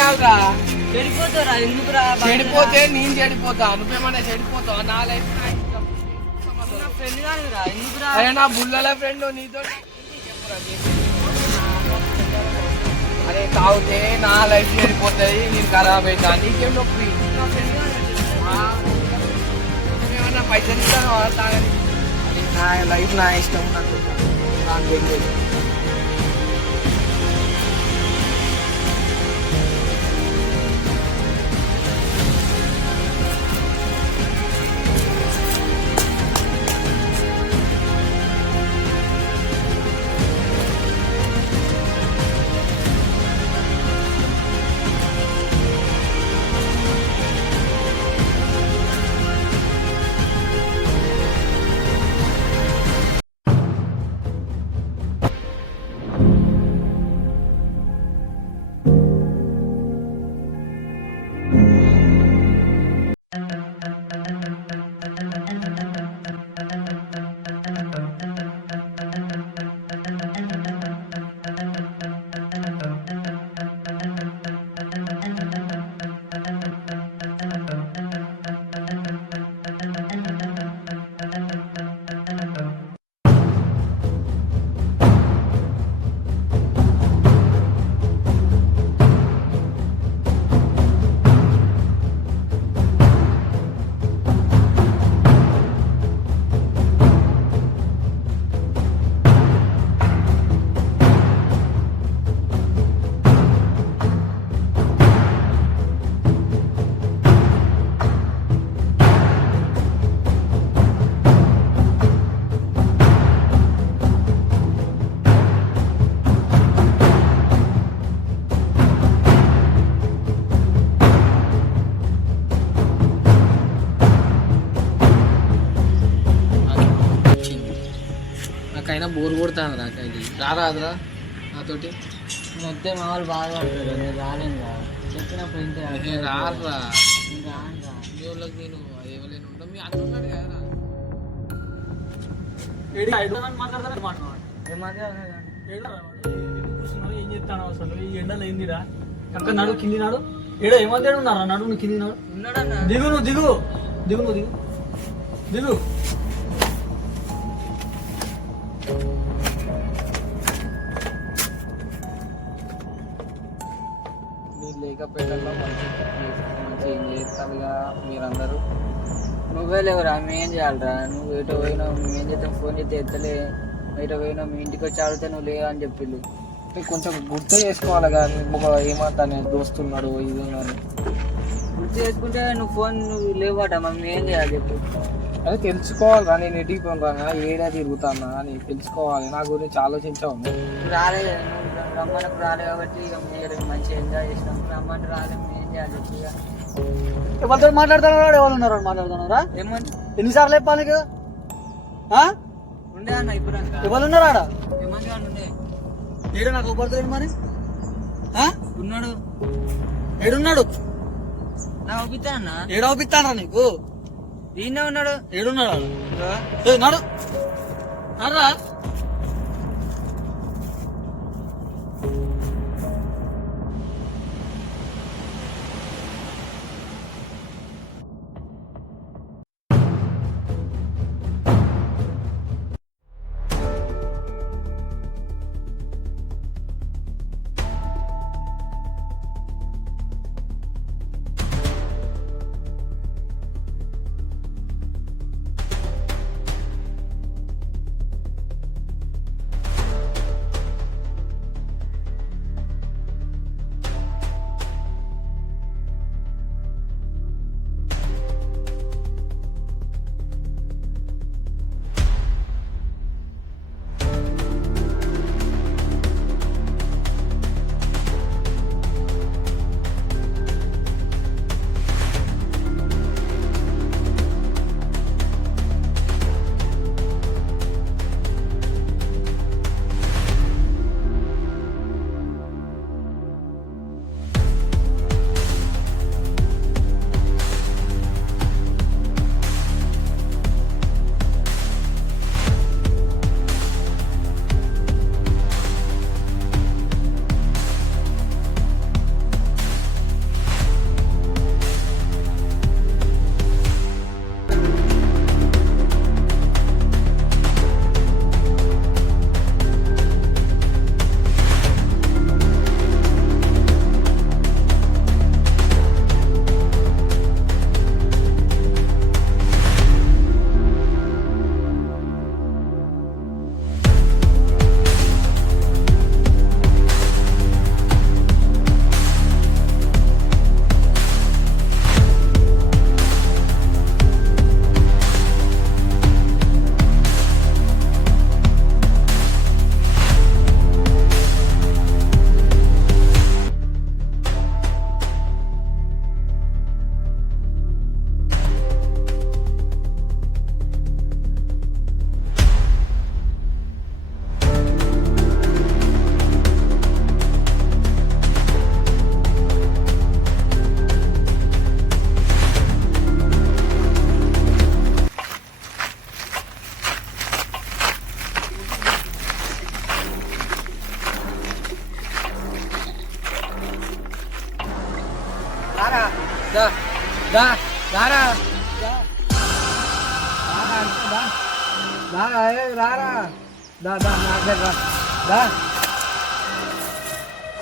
కాదురా, చెడిపోతారా ఎందుకురా? చెడిపోతే నేను చెడిపోతా, నువ్వేమన్నా చెడిపోతావు. నా లైఫ్ నా ఇష్టం. ఫ్రెండ్ కాదురా ఎందుకురా? అరే నా బుల్లల ఫ్రెండ్ నీతో అరే తాగితే నా లైఫ్ చెడిపోతుంది, నేను ఖరాబ్ అవుతా. నీకేం నొప్పి? నువ్వేమన్నా పైసలు ఇస్తాను తాగని. అది నా లైఫ్ నా ఇష్టం, నాకు తెలియదు. నాకైనా బోర్ కొడతాను నాకైనా రారాదురా నాతోటి. నేను వస్తే మా వాళ్ళు బాధపడతారు, నేను రాలేను రా. చెప్పినప్పుడు ఇంతే రారా నేను రానురా. మీ వాళ్ళకి నేను ఇవ్వలేను ఉంటా. మీ అన్న ఉన్నాడు కదరా. ఏం చెప్తాను అసలు ఈ ఎండలు ఏందిరా? అక్కడ నడు కింది నాడు ఏడో ఏమంది ఉన్నారా? నడు నువ్వు కింది నాడు. ఉన్నాడన్నా దిగు నువ్వు దిగు దిగు నువ్వు దిగు దిగు. మీరు లేకపోయేటల్లో మంచి ఏం చేస్తారుగా మీరందరూ. నువ్వే లేవురా, మేమేం చేయాలరా? నువ్వు ఎటో పోయినావు, మేమేం చేస్తాం? ఫోన్ చేస్తే ఎత్తలే. ఎటో పోయినావు, మీ ఇంటికి వచ్చి అడిగితే నువ్వు లేవు అని చెప్పిళ్ళు. మీకు కొంచెం గుర్తు చేసుకోవాలి కానీ ఏమంటానే దోస్తున్నాడు ఇది ఉన్నాడు. గుర్తు చేసుకుంటే నువ్వు ఫోన్ నువ్వు లేవాట, మనం ఏం చేయాలి చెప్పు? అదే తెలుసుకోవాలిరా. నేను ఎడికి పోనా, ఏడా తిరుగుతానా అని తెలుసుకోవాలి. నా గురించి ఆలోచించావు. నువ్వు రాలేదు, నువ్వు రమ్మన్నప్పుడు రాలేదు కాబట్టి ఇక మీరు మంచిగా ఎంజాయ్ చేసినాం. రమ్మంటే రాలేదు, మేము ఏం చేయాలి చెప్పు? ఇక ఎవరితో మాట్లాడుతున్నారా? ఎవరు ఉన్నారు మాట్లాడుతున్నారా? ఏమని ఎన్నిసార్లు చెప్పాలి నీకు? ఉండే అన్న ఇప్పుడు ఎవరు ఉన్నారా ఆడ? ఏమని కానీ ఉండే ఏడు నాకు పడుతుంది మరి. ఉన్నాడు, ఏడున్నాడు? నా ఒప్పిస్తా అన్న. ఏడవపిస్తాడా నీకు? ఈయనే ఉన్నాడు. ఏడున్నాడు? నాడు నడరా. దా దా దారా దా దా రారా దా దా నా దగ్గర దా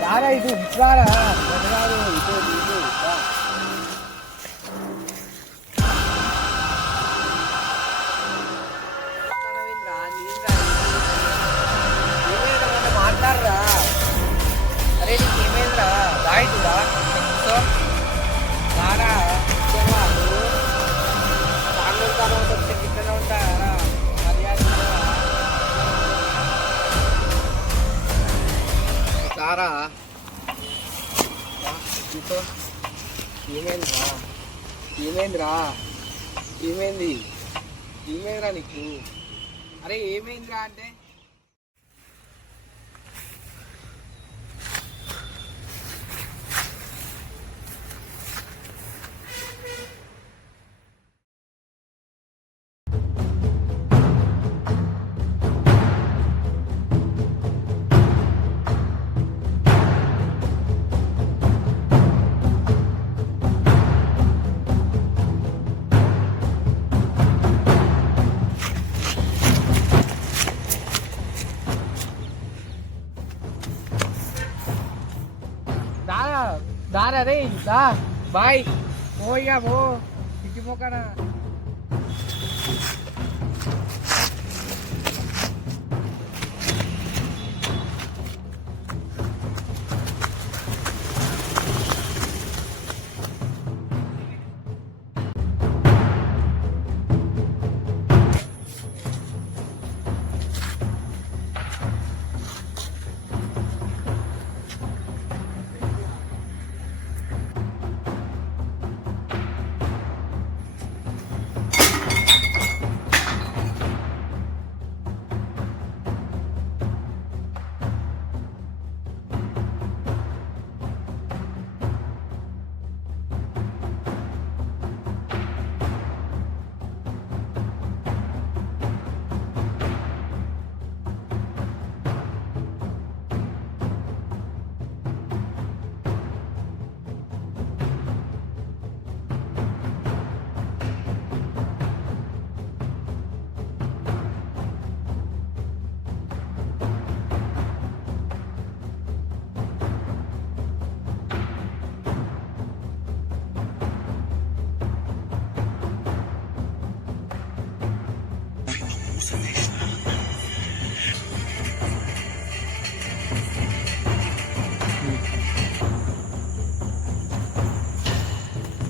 దారా ఇటు రారా రారు ఇటు ఇటు దా మాట్లాడరా అరే నీకు ఏమైందిరా రాయితురా రారా వాళ్ళు సాంగ్ల తర్వాత వచ్చే ఇట్లనే ఉంటారా మర్యాద రారా కూర్చో ఏమైందిరా ఏమైందిరా ఏమైందిరా నీకు అరే ఏమైందిరా అంటే దారా రే దా బాయ్ పోయ్యా పో సిక్కిపోకనా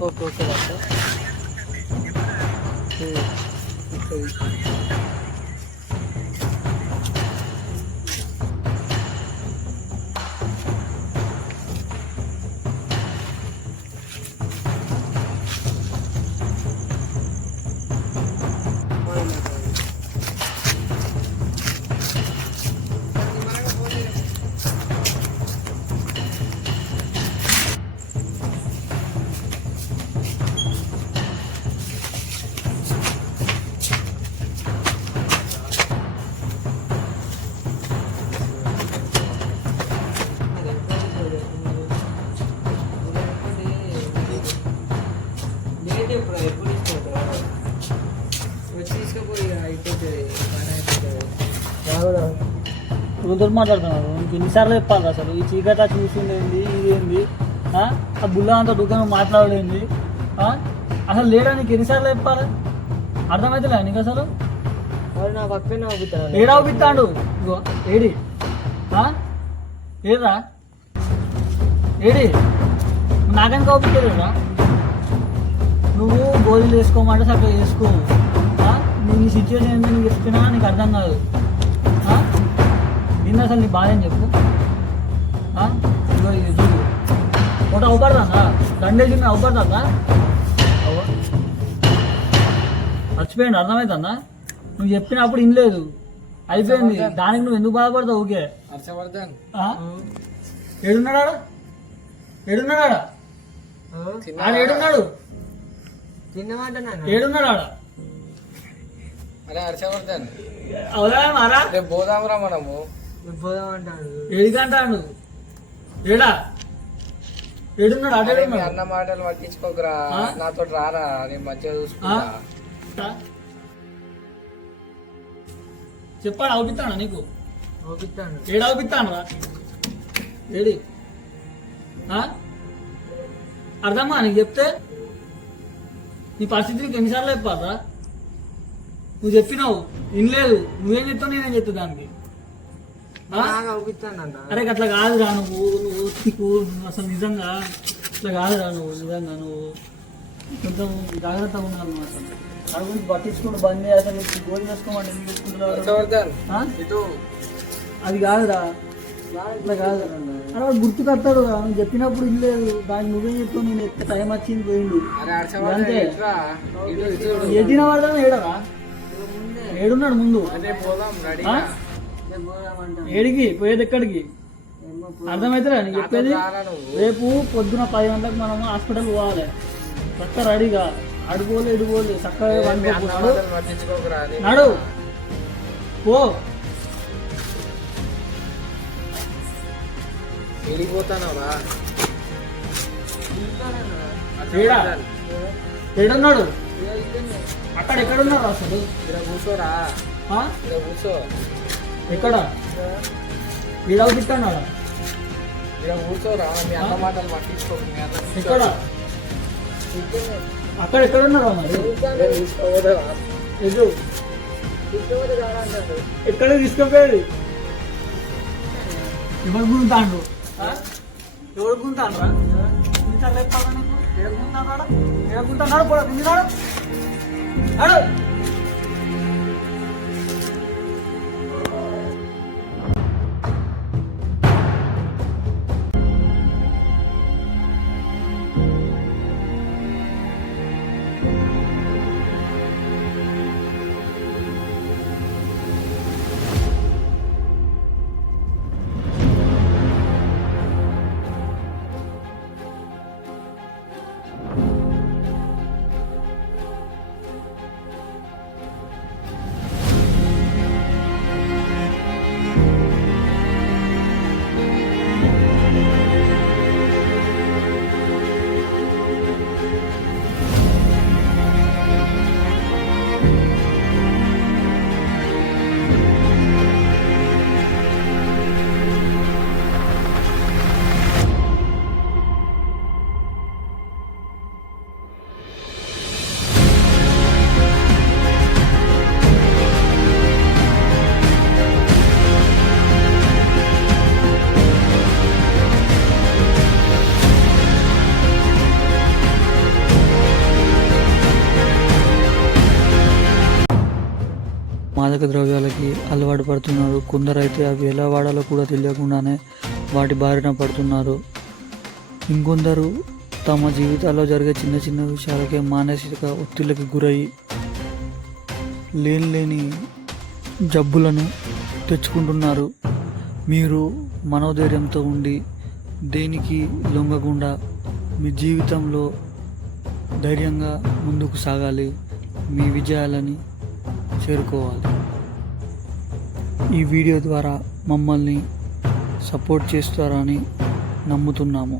ఓకే ఓకే డాక్టర్ రోజులు మాట్లాడుతున్నారు ఇంక ఎన్నిసార్లు చెప్పాలి అసలు ఈ చీకట చూసిందేంది ఇదేంది ఆ బుల్ల అంతా దుకాణం మాట్లాడలేంది అసలు లేడా నీకు ఎన్నిసార్లు చెప్పాలి అర్థమవుతుందా నీకు అసలు నా పక్కన అవుతాడు ఏడా అవుతాడు ఇగో ఏడి ఏరా ఏడి నాకెందుకు అవుతాడురా నువ్వు గోళీలు వేసుకోమంటే చక్కగా వేసుకో నీ సిచ్యువేషన్ ఏంటో నీకు చెప్తున్నా నీకు అర్థం కాదు నిన్న అసలు నీ బాధ అని చెప్పు ఇగో ఇది చూడు ఒకటి అవుపడుతుందా దండేసి మీద అవుపడుతుందా మర్చిపోయింది అర్థమవుతుందా నువ్వు చెప్పినప్పుడు ఇనలేదు అయిపోయింది దానికి నువ్వు ఎందుకు బాధపడతావు ఓకే హర్షవర్ధన్ ఏడున్నాడా ఏడున్నాడా ఆడ ఏడున్నాడు ఏడున్నాడు ఆడ అరే హర్షవర్ధన్ అవునా రేపు పోదాంరా మనము పోదామంటాడు ఏడికంటాడు ఏడా ఏడున్నాడు అరే, మీ ఆడేడున్నాడు అన్న మాటలు పట్టించుకోకరా, ఆ? నాతో రారా, నేను మంచిగా చూసుకుంటా. చెప్పాడు అవుపిస్తాడా నీకు ఓపిస్తాను. ఏడు అవుపిస్తాను రా ఏడి అర్థమ్మా నీకు చెప్తే నీ పరిస్థితి నీకు ఎన్నిసార్లు చెప్పాలరా నువ్వు చెప్పినావు వినలేదు నువ్వేం చెప్తావు నేనేం చెప్తా దానికి ఓపిస్తాను అన్న. అరే అట్లా కాదురా నీకు అసలు నిజంగా ఇట్లా కాదురా నిజంగా నువ్వు కొంచెం జాగ్రత్తగా ఉండాలి నువ్వు అసలు దాని గురించి పట్టించుకుంటూ బంద్ చేయాలి అసలు గోల్ చేసుకోమంటే ఎందుకు చేసుకుంటున్నావు? హర్షవర్ధన్, ఆ? ఇటు అది కాదురా ఇట్లా కాదు అరే వాడు గుర్తుకొస్తాడు నువ్వు చెప్పినప్పుడు ఇల్లేదు దానికి నువ్వేం చెప్తావు నేను ఎంత టైం వచ్చింది పోయిండు అరే హర్షవర్ధన్, అంతే. ఇటురా. ఇటు ఇటు ఎదిన వాడదాం ఏడరా ఏడున్నాడు ముందు అదే పోదాం ఆ? రెడీగా. నేను పోదామంటాను. ఏడికి పోయేది ఎక్కడికి ఏమో అర్థమవుతుందా నీకు చెప్పేది రారా నువ్వు. రేపు పొద్దున 10 గంటలకు మనం హాస్పిటల్ పోవాలి చక్క రెడీగా అడుగోలు ఎడుగోలు చక్కగా మీ అన్న వండుకోడు మాటలు పట్టించుకోకరా, నేను నడు పో వెళ్ళిపోతానవరా. ఏడా హర్షవర్ధన్, ఏడున్నాడు అక్కడ ఎక్కడున్నారు అసలు ఇక్కడ కూర్చోరా, ఆ? ఇక్కడ కూర్చో, ఎక్కడ ఈడవుతున్నాడా ఇక్కడ కూర్చోరా. మీ అన్న మాటలు పట్టించుకోకు, మీ అన్న ఎక్కడ అక్కడ ఎక్కడున్నారా మరి నేను తీసుకోపోతావా? ఎదు ఎక్కడ తీసుకుపోయేది ఎవరు గుంతాండు ఎవరు గుంతాండ్రా ఎన్నిసార్లు చెప్పాలా నీకు ఎడగుంటాడు పోడా తిన్నాడు అడు మాదక ద్రవ్యాలకి అలవాటు పడుతున్నారు. కొందరైతే అవి ఎలా వాడాలో కూడా తెలియకుండానే వాటి బారిన పడుతున్నారు. ఇంకొందరు తమ జీవితాల్లో జరిగే చిన్న చిన్న విషయాలకే మానసిక ఒత్తిళ్ళకి గురయ్యి లేని జబ్బులను తెచ్చుకుంటున్నారు. మీరు మనోధైర్యంతో ఉండి దేనికి లొంగకుండా మీ జీవితంలో ధైర్యంగా ముందుకు సాగాలి. మీ విజయాలని చేరుకోవాలి. ఈ వీడియో ద్వారా మమ్మల్ని సపోర్ట్ చేస్తారని నమ్ముతున్నాము.